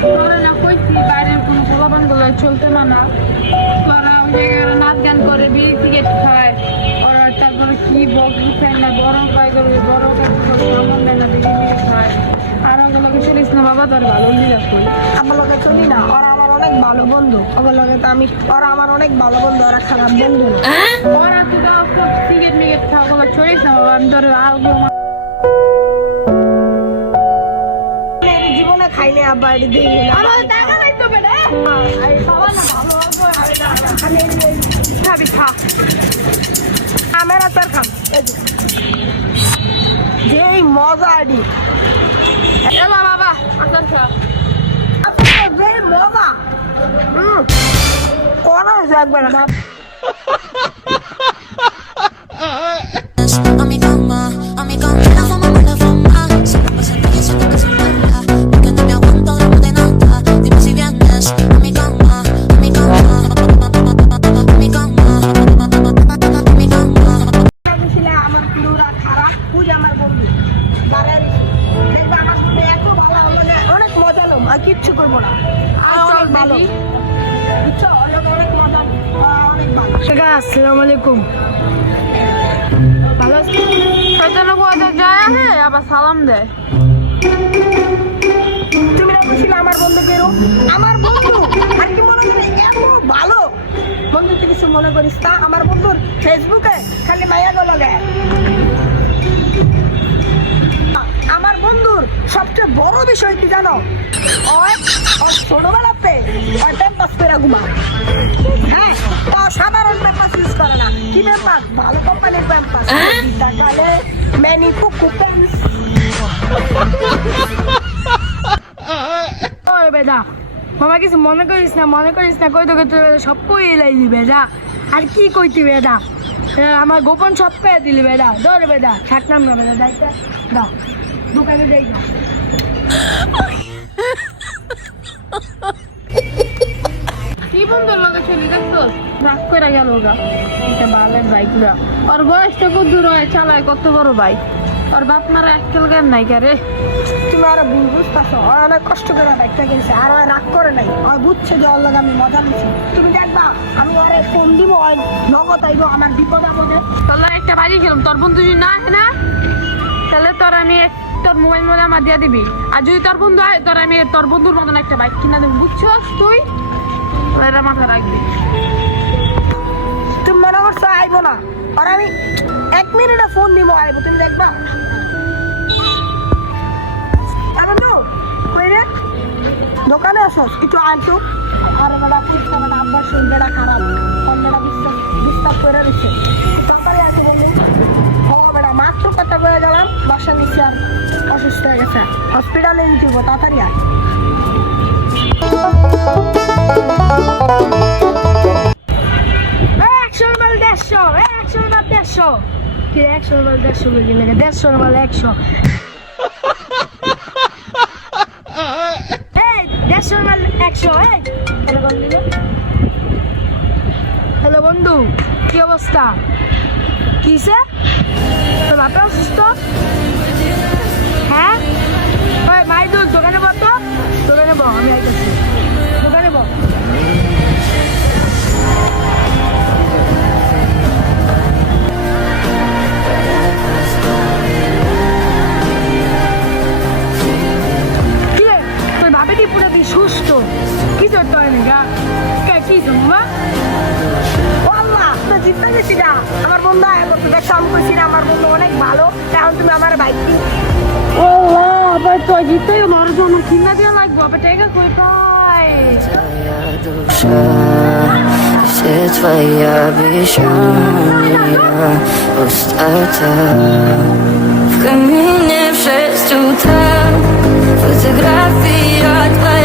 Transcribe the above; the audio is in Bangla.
তোরা না কইছি বাইরের কোনো পোলাপান গুলো চলতে মানা, তোরা ওই জায়গায় নাচ গান করে বিড়ি সিগারেট খায়, ওরা তারপরে কি বক্স খায় না, বড় পাই করবে, বড় কাজ করে সামান দেয় না, বিড়ি সিগারেট খায়। আর ওগুলোকে চলিস না বাবা, তোর ভালো লিলা কই আমার লগে চলি না, ওরা আমার অনেক ভালো বন্ধু। ওগুলো লগে তো আমি, ওরা আমার অনেক ভালো বন্ধু, ওরা খারাপ বন্ধু না। ওরা তুই সিগারেট মিগারেট খাওয়া ওগুলো চলিস না বাবা, আমি তোর জীবনে খাইনি আব্বা, এটি দেখি না। আমার টাকা নাই তো বেটা, খাওয়া না ভালো খাবি খা, আমার আচার খাম, যেই মজা আডি এলো বাবা আচার খা। যেই মজা কোন একবার না। A mi cama, la fama me la fama. Si no pasa nada, se toca sin falta. Porque no me aguanto gramo de nada. Dime si vienes a mi cama, a mi cama, a mi cama, a mi cama. আমার পুরোরা খারাপ, পূজা আমার বন্ধু দেখবে আমার সাথে এত ভালো হলো যে অনেক মজা লোম, আর কিচ্ছু করবো না, আর অনেক ভালো বুঝছো, অনেক মজা, অনেক ভালো। আসসালামু আলাইকুম, ভালো আছেন? শয়তানের কথা যায় আহে আবার সালাম দেয়। তুমি না বুঝছিলে আমার বন্ধু কেন? আমার বন্ধু আর কি মনে করি এত ভালো বন্ধু, তুই কিছু মনে করিস তা? আমার বন্ধুর ফেসবুকে খালি মাইয়া গো লাগে। আমার বন্ধুর সবচেয়ে বড় বিষয় কি জানো? ওর ছোটবেলাতে ওর প্যাম্পাস পেরা ঘুমা। হ্যাঁ, ও সাধারণ প্যাম্পাস ইউজ করে না। কি প্যাম্পাস? ভালো কোম্পানির প্যাম্পাস, টাকালে ম্যানি কুকু প্যাম্পাস। ওই বেদা মামা কিছু মনে করিস না, মনে করিস না, কই তোকে তোর সব কই এলাইলি বেদা, আর কি কইতি বেদা, আমার গোপন সব পেয়ে দিলি বেদা, ধর বেদা, থাকলাম না বেদা, যাইতে দাও দোকানে যাই না। কি বন্ধুর লগে চলি দেখতো, রাগ করে গেল গা, এটা বালের বাইক গা, ওর বয়সটা কত দূর হয়, চালায় কত বড় বাইক, ওর বাপ মারা একচল জ্ঞান নাই রে। তুমি আরো বুঝতেছো, ওর অনেক কষ্ট করে বাইকটা কিনছে, আর ওই রাগ করে নাই, ওই বুঝছে যে ওর লাগে আমি মজা নিচ্ছি। তুমি দেখবা আমি ওরে ফোন দিব, ওই নগদ আইব আমার বিপদ আপদে। তোর একটা বাড়ি খেলাম, তোর বন্ধু যদি না আসে না তাহলে তোর আমি তোর মোবাইল মোবাইল আমার দিয়ে দিবি, আর যদি তোর বন্ধু হয় তোর আমি তোর বন্ধুর মতন একটা বাইক কিনা দেবো, বুঝছস? তুই এটা মাথা রাখবি। তুমি মনে করছো আইব না, আর আমি 1 মিনিটে ফোন দিব আইব, তুমি দেখবা। এখন তো কই রে দোকানে আসোস, একটু আনতো। আর বেড়া পুষ্পা বেড়া আব্বার শুন, বেড়া খারাপ, কোন বেড়া বিশ্বাস করে দিচ্ছে, তাড়াতাড়ি আসি বন্ধু। ও বেড়া মাত্র কথা বলে গেলাম, বাসা নিচ্ছি আর অসুস্থ হয়ে গেছে, হসপিটালে নিতে হবো, তাড়াতাড়ি আয়। 100 কি 100 150 বলি না, 150 100 এই 150 100 এই হ্যালো বন্ধু, কি অবস্থা? কিসে তোর বাপে অসুস্থ? হ্যাঁ ওই মাইদুল দোকানে বল, তো দোকানে বল, আমি আইতেছি, দোকানে বল। সুস্থ কি করতে হয় না কি তোমার জিততে গেছি না, আমার বন্ধু দেখছো, আমি কইছি না আমার বন্ধু অনেক ভালো, এখন তুমি আমার বাইক ও আবার তো জিততে আমার জন্য কিনা দিয়ে লাগবো, আবার টাকা কই পাই? Все твои обещания пустота. В камине в 6 утра фотография твоя.